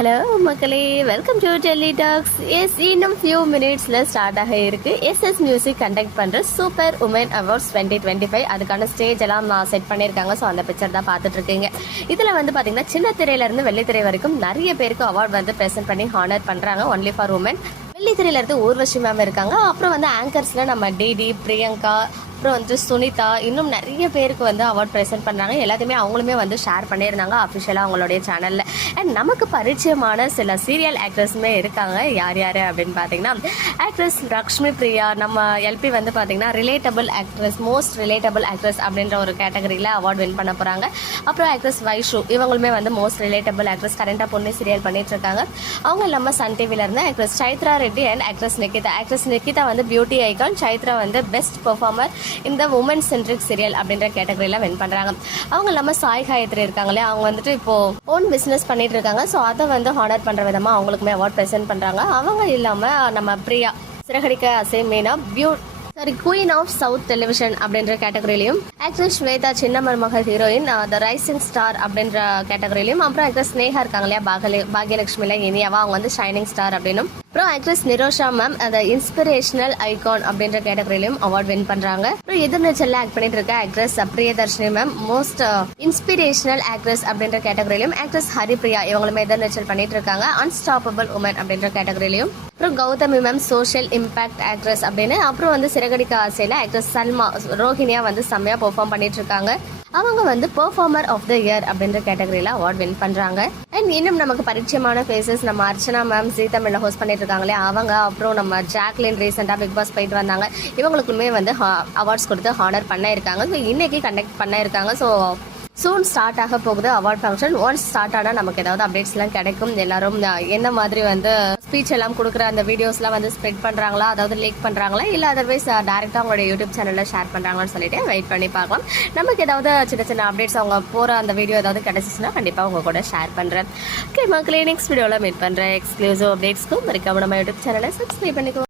Hello மக்களே welcome to Delhi talks yes இன்னும் few மினிட்ஸில் ஸ்டார்ட் ஆக இருக்கு. எஸ்எஸ் மியூசிக் கண்டக்ட் பண்ணுற super woman awards twenty twenty five அதுக்கான ஸ்டேஜ் எல்லாம் செட் பண்ணியிருக்காங்க. ஸோ அந்த பிக்சர் தான் பார்த்துட்டு இருக்கீங்க. இதில் வந்து பார்த்தீங்கன்னா சின்ன திரையிலேருந்து வெள்ளித்திரை வரைக்கும் நிறைய பேருக்கு அவார்ட் வந்து ப்ரெசென்ட் பண்ணி ஹானர் பண்ணுறாங்க ஒன்லி ஃபார் உமன் வெள்ளித்திரையில இருந்து ஊர்வஷி மேம் இருக்காங்க. அப்புறம் வந்து ஆங்கர்ஸில் நம்ம டிடி பிரியங்கா அப்புறம் வந்து சுனிதா இன்னும் நிறைய பேருக்கு வந்து அவார்ட் ப்ரெசென்ட் பண்ணாங்க எல்லாத்தையுமே அவங்களுமே வந்து ஷேர் பண்ணியிருந்தாங்க அஃபிஷியலாக அவங்களுடைய சேனலில் அண்ட் நமக்கு பரிச்சயமான சில சீரியல் ஆக்ட்ரஸுமே இருக்காங்க. யார் யார் அப்படின்னு பார்த்தீங்கன்னா ஆக்ட்ரஸ் லக்ஷ்மி பிரியா நம்ம எல்பி வந்து பார்த்தீங்கன்னா relatable actress most relatable actress அப்படின்ற ஒரு கேட்டகரியில் அவார்ட் வின் பண்ண போகிறாங்க அப்புறம் ஆக்ட்ரஸ் வைஷு இவங்களுமே வந்து மோஸ்ட் ரிலேட்டபிள் ஆக்ட்ரஸ் கரண்டாக பொண்ணு சீரியல் பண்ணிட்டு இருக்காங்க. அவங்க இல்லாமல் சன் டிவியில் இருந்து actress Chaitra Reddy and actress Nikita actress Nikita வந்து பியூட்டி ஐகான் சைத்ரா வந்து பெஸ்ட் பெர்ஃபார்மர் இந்த உமன் சென்ட்ரிக் சீரியல் அப்படின்ற கேட்டகரியில வின் பண்றாங்க. அவங்க இல்லாம சாய் காயத்ரி இருக்காங்களே அவங்க வந்துட்டு இப்போ ஓன் பிசினஸ் பண்ணிட்டு இருக்காங்க. ஸோ அதை வந்து ஹானர் பண்ற விதமா அவங்களுக்குமே அவார்ட் ப்ரெசென்ட் பண்றாங்க. அவங்க இல்லாம நம்ம பிரியா சிறகடிக்க அசை மீனா பியூ சாரி குயின் ஆஃப் சவுத் டெலிவிஷன் அப்படின்ற கேட்டகரியிலையும் ஆக்ட்ரஸ் ஸ்வேதா சின்ன மருமகள் ஹீரோயின் த ரைசிங் ஸ்டார் அப்படின்ற கேட்டகரியிலையும் அப்புறம் ஆக்ட்ரஸ் ஸ்னேகா இருக்காங்க இல்லையா பாகலே பாக்யலட்சுமில இனியாவா அவங்க வந்து ஷைனிங் ஸ்டார் அப்படின்னும். அப்புறம் ஆக்ட்ரஸ் நிரோஷா மேம் அந்த இன்ஸ்பிரேஷனல் ஐகான் அப்படின்ற கேட்டகரியிலும் அவார்ட் வின் பண்றாங்க. அப்புறம் எதிர்நீச்சல்ல ஆக்ட் பண்ணிட்டு இருக்க actress Priyadarshini ma'am most inspirational actress அப்படின்ற கேட்டகரியிலும் ஆக்ட்ரஸ் ஹரிப்ரியா இவங்களுமே எதிர்நீச்சல் பண்ணிட்டு இருக்காங்க. அன்ஸ்டாப்பபிள் உமன் அப்படின்ற கேட்டகரியிலும் அப்புறம் Gautami ma'am social impact actress அப்படின்னு. அப்புறம் வந்து சிறகடிக்க ஆசையில ஆக்ட்ரஸ் சல்மா ரோஹினியா வந்து செம்மையா பெர்ஃபார்ம் பண்ணிட்டு இருக்காங்க. அவங்க வந்து பெர்ஃபார்மர் ஆஃப் த இயர் அப்படின்ற கேட்டகரியில அவார்ட் வின் பண்றாங்க. அண்ட் இன்னும் நமக்கு பரிச்சயமான ஃபேஸஸ் நம்ம அர்ச்சனா மேம் ஜீ தமிழ்ல ஹோஸ்ட் பண்ணிட்டு இருக்காங்களே அவங்க அப்புறம் நம்ம ஜாக்லின் ரீசெண்டாக பிக் பாஸ் போயிட்டு வந்தாங்க. இவங்களுக்குமே வந்து அவார்ட்ஸ் கொடுத்து ஹானர் பண்ண இருக்காங்க ஸோ இன்னைக்கு கண்டக்ட் பண்ண இருக்காங்க ஸோ சூன் ஸ்டார்ட் ஆக போகுது அவார்ட் ஃபங்க்ஷன் ஒன்ஸ் ஸ்டார்ட் ஆனால் நமக்கு ஏதாவது அப்டேட்ஸ் எல்லாம் கிடைக்கும். எல்லாரும் என்ன மாதிரி வந்து ஸ்பீச் எல்லாம் கொடுக்குற அந்த வீடியோஸ்லாம் வந்து ஸ்ப்ரெட் பண்ணுறாங்களா அதாவது லீக் பண்ணுறாங்களா இல்லை அதர்வைஸ் டேரெக்டாக அவங்களோட யூடியூப் சேனலில் ஷேர் பண்ணுறாங்களான்னு சொல்லிட்டு வெயிட் பண்ணி பார்க்கலாம். நமக்கு ஏதாவது சின்ன சின்ன அப்டேட்ஸ் அவங்க போகிற அந்த வீடியோ ஏதாவது கிடைச்சிச்சுன்னா கண்டிப்பாக உங்க கூட ஷேர் பண்ணுறேன் ஓகே மக்களே நெக்ஸ்ட் வீடியோவில் மீட் பண்ணுறேன் எக்ஸ்க்ளூசிவ் அப்டேட்ஸ்க்கும் மறக்காம நம்ம யூடியூப் சேனலை சப்ஸ்கிரைப் பண்ணிக்கோ.